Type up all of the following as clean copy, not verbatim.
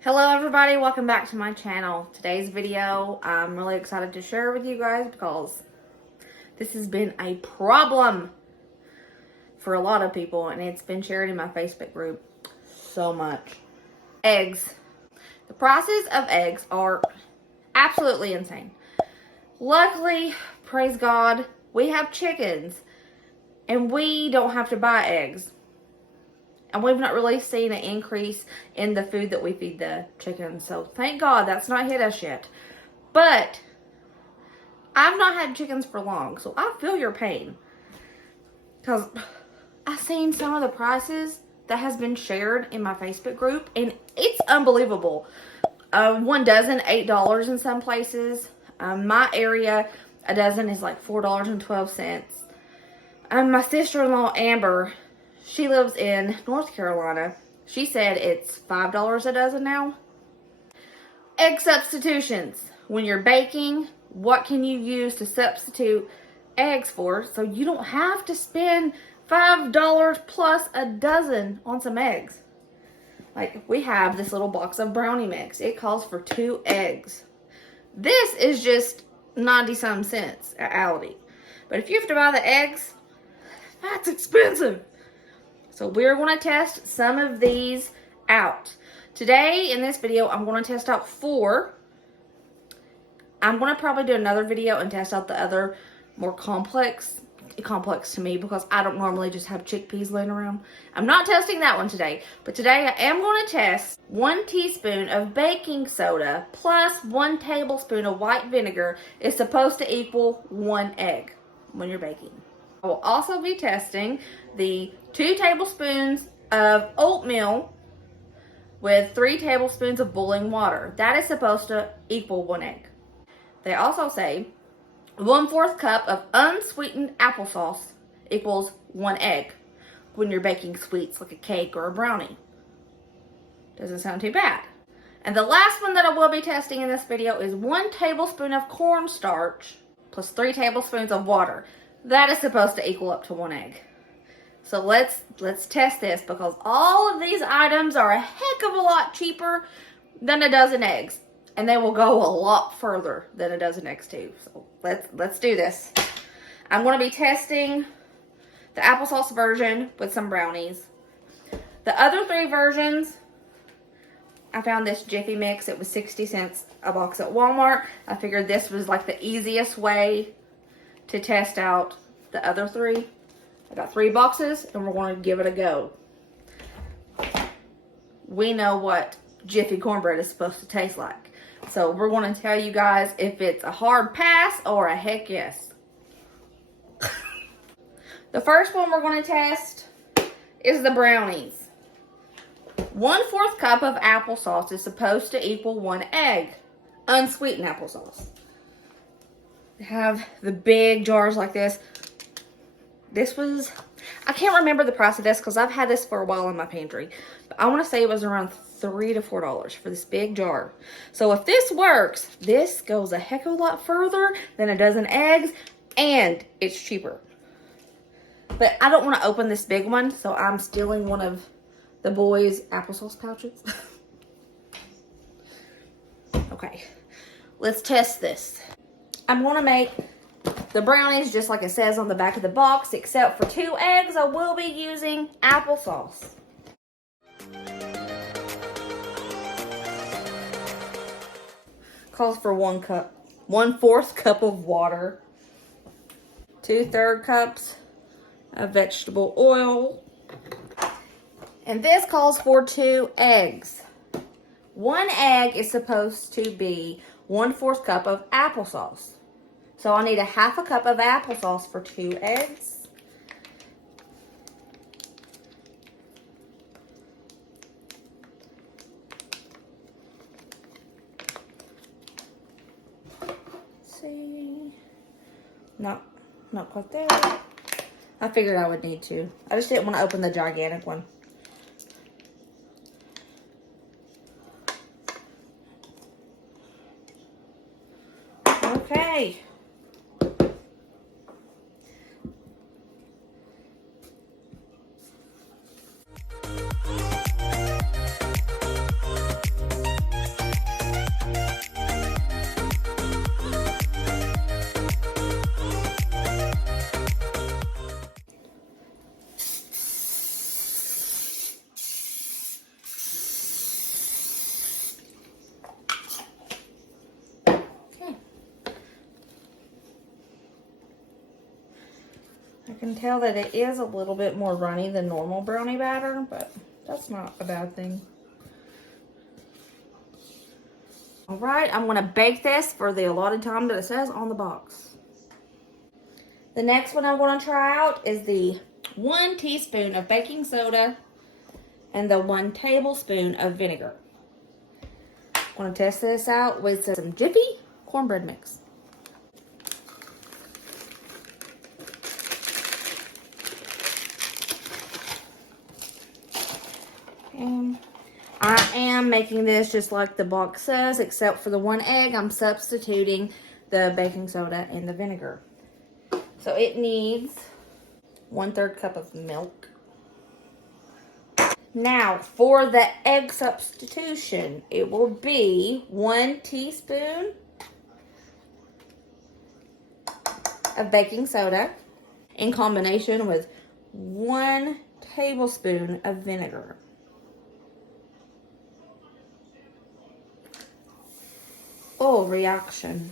Hello everybody, welcome back to my channel. Today's video I'm really excited to share with you guys because this has been a problem for a lot of people and it's been shared in my Facebook group so much. Eggs. The prices of eggs are absolutely insane. Luckily, praise God, we have chickens and we don't have to buy eggs. And we've not really seen an increase in the food that we feed the chickens. So thank God that's not hit us yet. But I've not had chickens for long. So I feel your pain. Because I've seen some of the prices that has been shared in my Facebook group. And it's unbelievable. One dozen, $8 in some places. My area, a dozen is like $4.12. My sister-in-law, Amber, she lives in North Carolina. She said it's $5 a dozen now. Egg substitutions. When you're baking, what can you use to substitute eggs for so you don't have to spend $5 plus a dozen on some eggs? Like, we have this little box of brownie mix. It calls for 2 eggs. This is just 90-some cents at Aldi. But if you have to buy the eggs, that's expensive. So we're going to test some of these out. Today, in this video, I'm going to test out 4. I'm going to probably do another video and test out the other more complex to me because I don't normally just have chickpeas laying around. I'm not testing that one today. But today, I am going to test 1 teaspoon of baking soda plus 1 tablespoon of white vinegar is supposed to equal 1 egg when you're baking. I will also be testing the 2 tablespoons of oatmeal with 3 tablespoons of boiling water. That is supposed to equal 1 egg. They also say 1/4 cup of unsweetened applesauce equals 1 egg when you're baking sweets like a cake or a brownie. Doesn't sound too bad. And the last one that I will be testing in this video is 1 tablespoon of cornstarch plus 3 tablespoons of water. That is supposed to equal up to 1 egg. So let's test this because all of these items are a heck of a lot cheaper than a dozen eggs. And they will go a lot further than a dozen eggs too. So let's do this. I'm going to be testing the applesauce version with some brownies. The other 3 versions, I found this Jiffy Mix. It was 60 cents a box at Walmart. I figured this was like the easiest way to test out the other 3. I got 3 boxes and we're going to give it a go. We know what Jiffy cornbread is supposed to taste like. So we're going to tell you guys if it's a hard pass or a heck yes. The first one we're going to test is the brownies. 1/4 cup of applesauce is supposed to equal 1 egg. Unsweetened applesauce. They have the big jars like this. This was, I can't remember the price of this because I've had this for a while in my pantry. But I want to say it was around $3 to $4 for this big jar. So if this works, this goes a heck of a lot further than a dozen eggs and it's cheaper. But I don't want to open this big one, so I'm stealing one of the boys' applesauce pouches. Okay, let's test this. I'm going to make the brownies just like it says on the back of the box, except for 2 eggs, I will be using applesauce. Calls for 1 cup, 1/4 cup of water, 2/3 cups of vegetable oil, and this calls for 2 eggs. 1 egg is supposed to be 1/4 cup of applesauce. So I need a 1/2 cup of applesauce for 2 eggs. Let's see. Not quite there. I figured I would need to. I just didn't want to open the gigantic one. Okay. can tell that it is a little bit more runny than normal brownie batter, but that's not a bad thing. All right, I'm gonna bake this for the allotted time that it says on the box. The next one I'm gonna try out is the 1 teaspoon of baking soda and the 1 tablespoon of vinegar. I'm gonna test this out with some Jiffy cornbread mix. And I am making this just like the box says, except for the 1 egg, I'm substituting the baking soda and the vinegar. So it needs 1/3 cup of milk. Now for the egg substitution, it will be 1 teaspoon of baking soda in combination with 1 tablespoon of vinegar. Oh, reaction.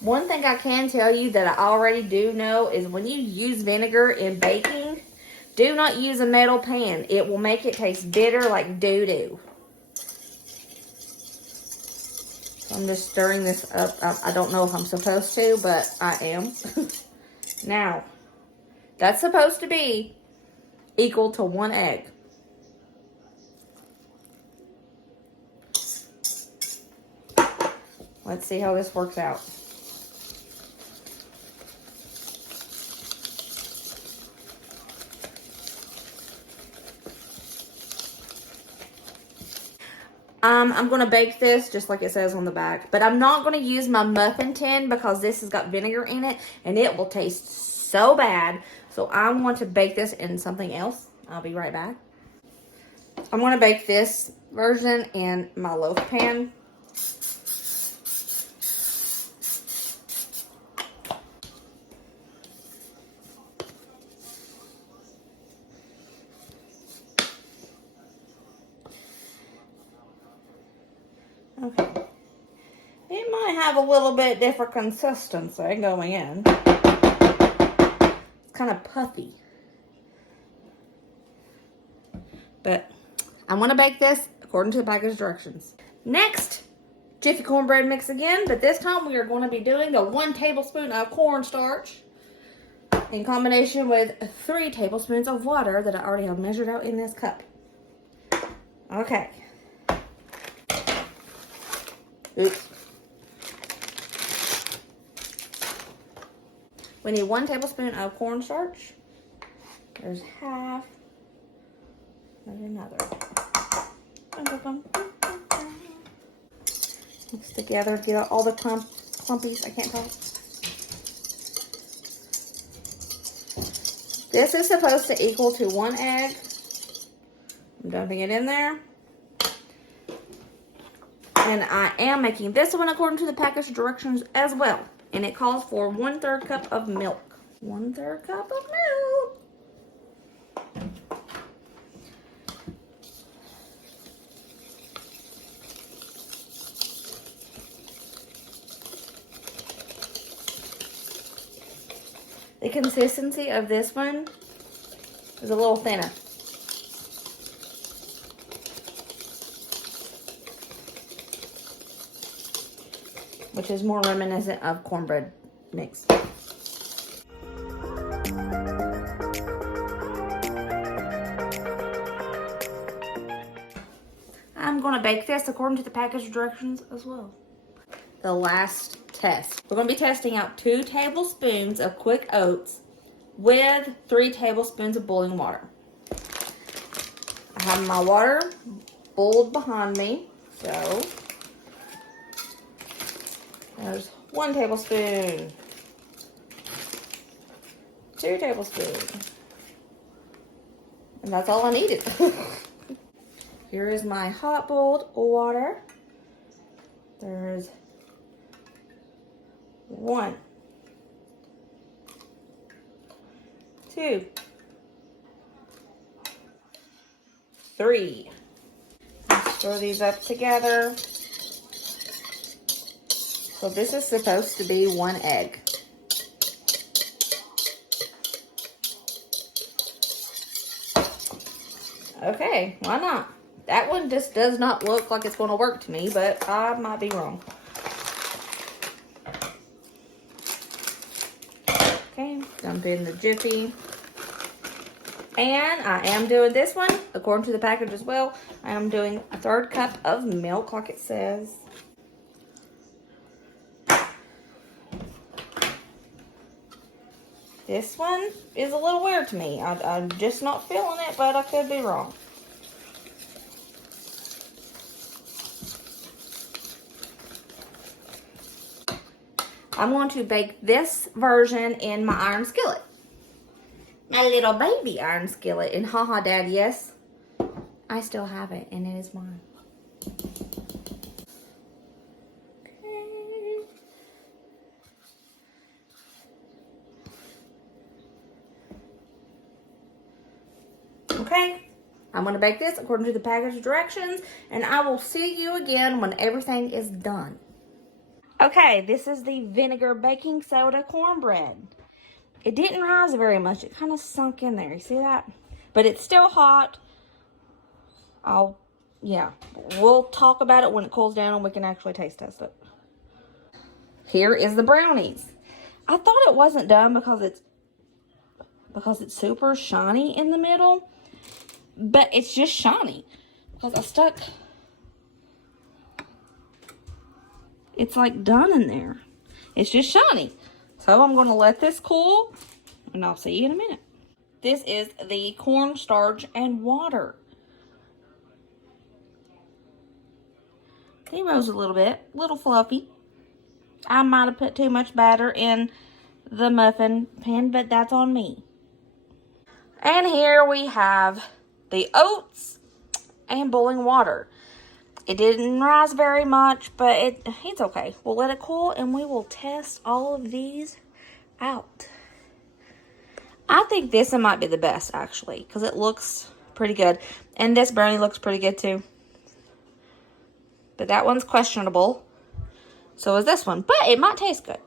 One thing I can tell you that I already do know is when you use vinegar in baking, do not use a metal pan. It will make it taste bitter like doo-doo. So I'm just stirring this up. I don't know if I'm supposed to, but I am. Now, that's supposed to be equal to 1 egg. Let's see how this works out. I'm going to bake this just like it says on the back. But I'm not going to use my muffin tin because this has got vinegar in it. And it will taste so bad. So I want to bake this in something else. I'll be right back. I'm going to bake this version in my loaf pan. Okay. It might have a little bit different consistency going in. It's kind of puffy. But I'm going to bake this according to the package directions. Next, Jiffy cornbread mix again, but this time we are going to be doing the 1 tablespoon of cornstarch in combination with 3 tablespoons of water that I already have measured out in this cup. Okay. Oops. We need 1 tablespoon of cornstarch. There's half. There's another. Mix together, get out all the clumpies. I can't talk. This is supposed to equal to 1 egg. I'm dumping it in there. And I am making this one according to the package directions as well. And it calls for 1/3 cup of milk. 1/3 cup of milk. The consistency of this one is a little thinner. Which is more reminiscent of cornbread mix. I'm going to bake this according to the package directions as well. The last test. We're going to be testing out 2 tablespoons of quick oats with 3 tablespoons of boiling water. I have my water boiled behind me, so there's 1 tablespoon, 2 tablespoons, and that's all I needed. Here is my hot boiled water. There's 1, 2, 3. Let's stir these up together. So this is supposed to be 1 egg. Okay, why not? That one just does not look like it's going to work to me, but I might be wrong. Okay, dump in the Jiffy. And I am doing this one, according to the package as well. I am doing a 1/3 cup of milk, like it says. This one is a little weird to me. I'm just not feeling it, but I could be wrong. I'm going to bake this version in my iron skillet. My little baby iron skillet. And haha, Dad, yes, I still have it, and it is mine. Okay, I'm going to bake this according to the package directions, and I will see you again when everything is done. Okay, this is the vinegar baking soda cornbread. It didn't rise very much. It kind of sunk in there. You see that? But it's still hot. Yeah, we'll talk about it when it cools down and we can actually taste test it. Here is the brownies. I thought it wasn't done because it's super shiny in the middle. But it's just shiny. Because I stuck... It's like done in there. It's just shiny. So I'm going to let this cool. And I'll see you in a minute. This is the cornstarch and water. He rose a little bit. A little fluffy. I might have put too much batter in the muffin pan, but that's on me. And here we have the oats and boiling water. It didn't rise very much, but it's okay. We'll let it cool and we will test all of these out. I think this one might be the best, actually, because it looks pretty good. And this brownie looks pretty good, too. But that one's questionable. So is this one. But it might taste good.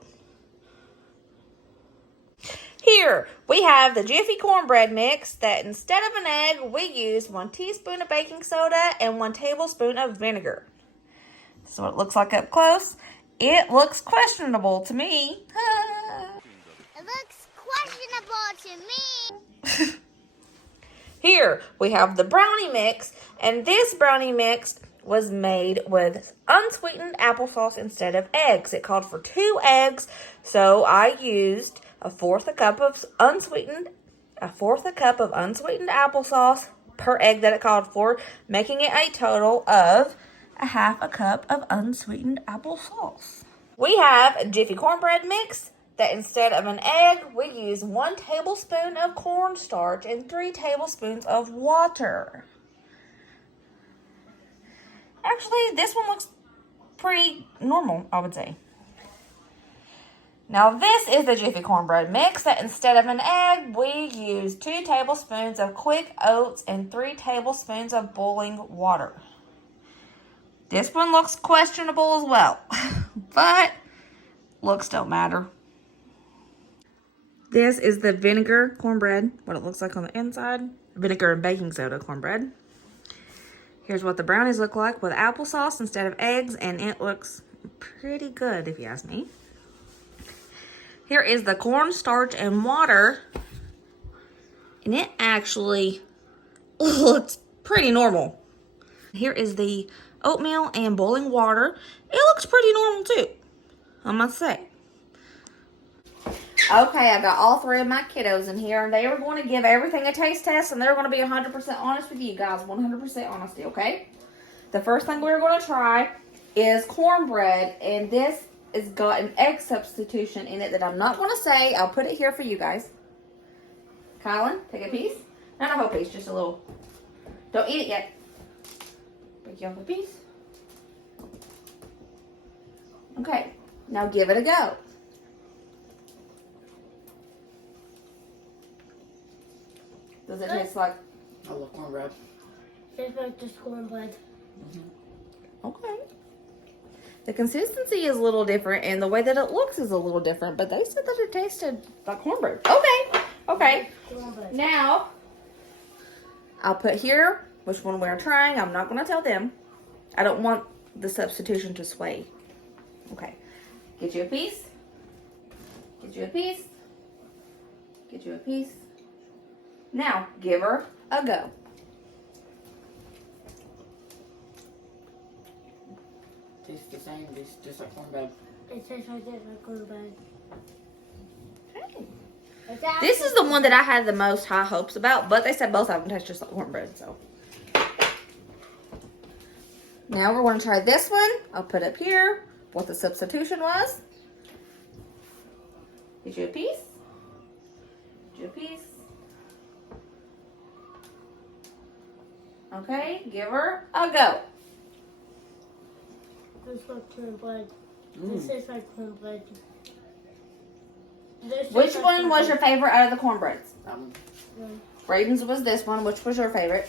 Here, we have the Jiffy cornbread mix that instead of an egg, we use 1 teaspoon of baking soda and 1 tablespoon of vinegar. This is what it looks like up close. It looks questionable to me. It looks questionable to me. Here, we have the brownie mix, and this brownie mix was made with unsweetened applesauce instead of eggs. It called for 2 eggs, so I used a 1/4 cup of unsweetened applesauce per egg that it called for, making it a total of a 1/2 cup of unsweetened applesauce. We have a Jiffy cornbread mix that instead of an egg, we use 1 tablespoon of cornstarch and 3 tablespoons of water. Actually, this one looks pretty normal, I would say. Now, this is the Jiffy cornbread mix that instead of an egg, we use 2 tablespoons of quick oats and 3 tablespoons of boiling water. This one looks questionable as well, but looks don't matter. This is the vinegar cornbread, what it looks like on the inside. Vinegar and baking soda cornbread. Here's what the brownies look like with applesauce instead of eggs, and it looks pretty good if you ask me. Here is the cornstarch and water, and it actually looks pretty normal. Here is the oatmeal and boiling water. It looks pretty normal too, I must say. Okay, I got all 3 of my kiddos in here, and they are going to give everything a taste test, and they're going to be 100% honest with you guys, 100% honesty, okay? The first thing we're going to try is cornbread, and this has got an egg substitution in it that I'm not going to say. I'll put it here for you guys. Kylan, take a piece. Not a whole piece, just a little. Don't eat it yet. Break you off a piece. Okay, now give it a go. Does it taste like? I love cornbread. Tastes like just cornbread. Okay. The consistency is a little different, and the way that it looks is a little different, but they said that it tasted like cornbread. Okay. Now, I'll put here which one we're trying. I'm not going to tell them. I don't want the substitution to sway. Okay. Get you a piece. Get you a piece. Get you a piece. Now, give her a go. Tastes the same, just like cornbread. It tastes like cornbread. Okay. This is the one that I had the most high hopes about, but they said both of them taste just like cornbread, so. Now we're going to try this one. I'll put up here what the substitution was. Get you a piece. Get you a piece. Okay, give her a go. This is like cornbread. This is like cornbread. Which one was your favorite out of the cornbreads? That one. Braden's was this one. Which was your favorite?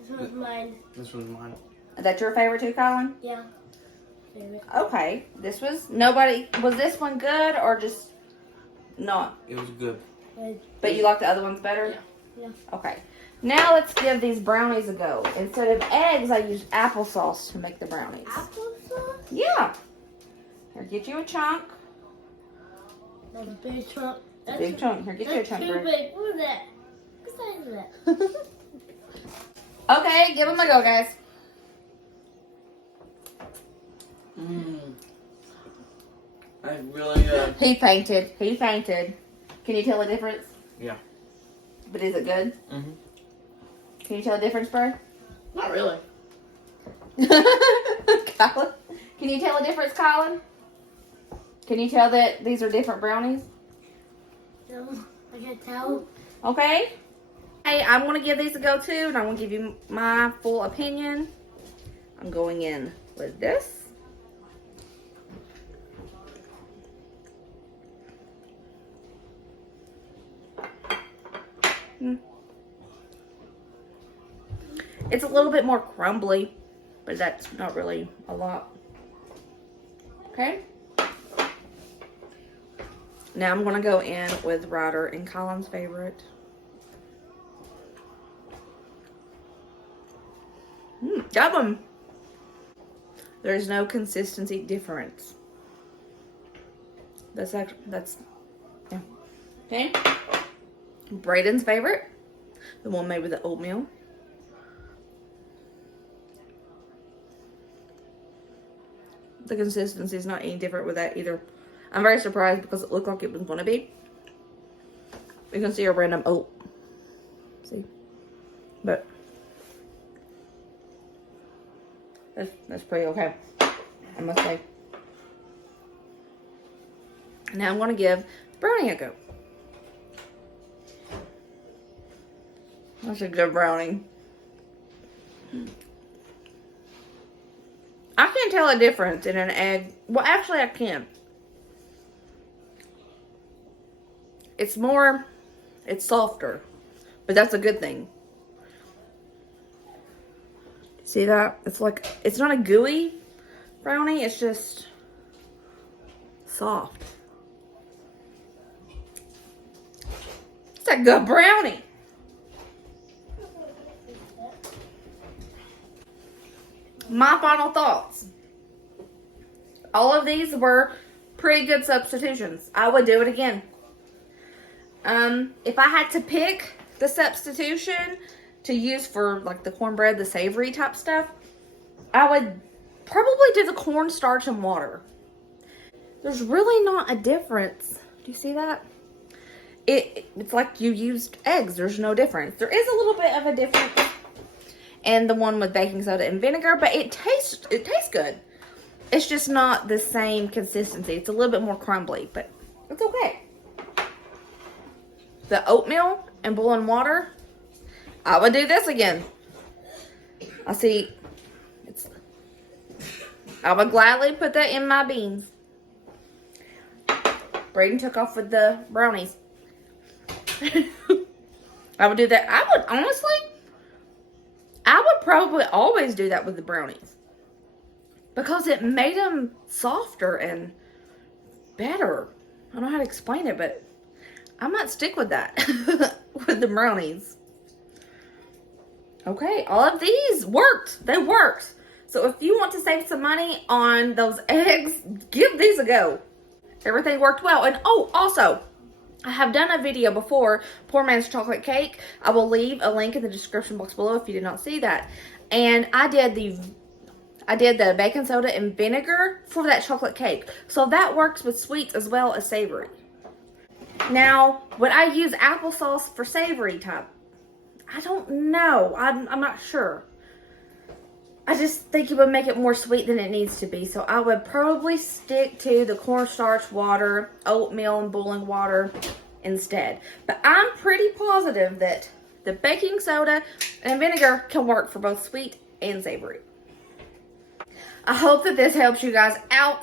This was mine. This was mine. Is that your favorite too, Colin? Yeah. Favorite. Okay. This was nobody. Was this one good or just not? It was good. But you like the other ones better? Yeah. Okay. Now let's give these brownies a go. Instead of eggs, I used applesauce to make the brownies. Applesauce? Yeah. Here, get you a chunk. That's a big chunk. That's Big chunk. Here, get you a chunk. too Bert. big. What is that? What size is that? Okay, give them a go, guys. That's really good. He fainted. He fainted. Can you tell the difference? Yeah. But is it good? Mm-hmm. Can you tell the difference, bro? Not really. Colin? Can you tell the difference, Colin? Can you tell that these are different brownies? No, I can't tell. Okay. Hey, I'm going to give these a go too, and I'm going to give you my full opinion. I'm going in with this. It's a little bit more crumbly, but that's not really a lot. Okay. Now I'm going to go in with Ryder and Colin's favorite. Got them. There's no consistency difference. That's yeah. Okay. Braden's favorite, the one made with the oatmeal. The consistency is not any different with that either. I'm very surprised because it looked like it was going to be. You can see a random oat. See? But that's pretty okay, I must say. Now I'm going to give brownie a go. That's a good brownie. I can't tell a difference in an egg. Well, actually I can. It's softer, but that's a good thing. See that? It's not a gooey brownie, it's just soft. It's a good brownie. My final thoughts. All of these were pretty good substitutions. I would do it again. If I had to pick the substitution to use for like the cornbread, the savory type stuff, I would probably do the cornstarch and water. There's really not a difference. Do you see that? It's like you used eggs. There's no difference. There is a little bit of a difference in the one with baking soda and vinegar, but it tastes good. It's just not the same consistency. It's a little bit more crumbly, but it's okay. The oatmeal and boiling water, I would do this again. I would gladly put that in my beans. Braden took off with the brownies. I would do that. I would probably always do that with the brownies. because it made them softer and better. I don't know how to explain it, but I might stick with that with the brownies. Okay, all of these worked. They worked. So if you want to save some money on those eggs, give these a go. Everything worked well. And oh, also, I have done a video before, Poorman's chocolate cake. I will leave a link in the description box below if you did not see that. And I did the baking soda and vinegar for that chocolate cake. So that works with sweets as well as savory. Now, would I use applesauce for savory type? I don't know. I'm not sure. I just think it would make it more sweet than it needs to be. So I would probably stick to the cornstarch water, oatmeal and boiling water instead. But I'm pretty positive that the baking soda and vinegar can work for both sweet and savory. I hope that this helps you guys out.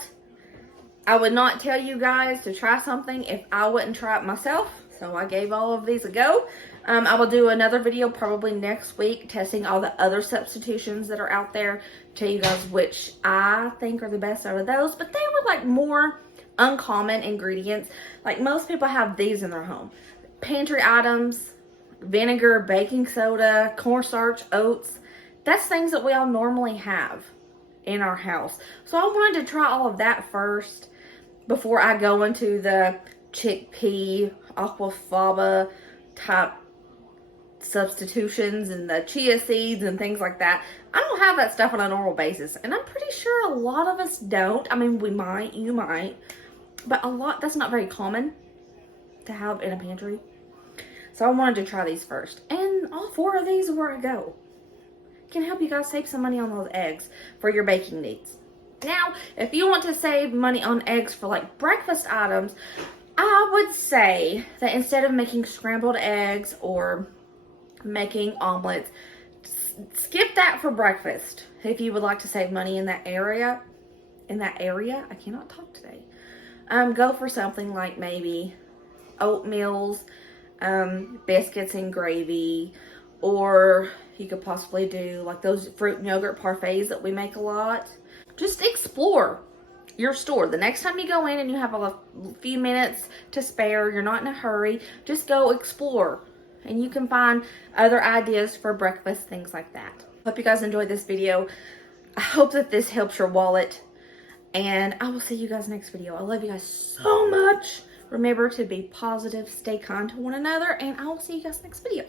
I would not tell you guys to try something if I wouldn't try it myself. So I gave all of these a go. I will do another video probably next week testing all the other substitutions that are out there. Tell you guys which I think are the best out of those. But they were like more uncommon ingredients. Like most people have these in their home. Pantry items, vinegar, baking soda, cornstarch, oats. That's things that we all normally have in our house. So I wanted to try all of that first before I go into the chickpea, aquafaba type substitutions and the chia seeds and things like that. I don't have that stuff on a normal basis, and I'm pretty sure a lot of us don't. I mean, we might, you might, but that's not very common to have in a pantry. So I wanted to try these first, and all 4 of these are where I go. Can help you guys save some money on those eggs for your baking needs. Now, if you want to save money on eggs for like breakfast items, I would say that instead of making scrambled eggs or making omelets, skip that for breakfast. If you would like to save money in that area, I cannot talk today. Go for something like maybe oatmeals, biscuits and gravy, or you could possibly do like those fruit and yogurt parfaits that we make a lot. Just explore your store. The next time you go in and you have a few minutes to spare, you're not in a hurry, just go explore. And you can find other ideas for breakfast, things like that. Hope you guys enjoyed this video. I hope that this helps your wallet. And I will see you guys next video. I love you guys so much. Remember to be positive, stay kind to one another, and I will see you guys next video.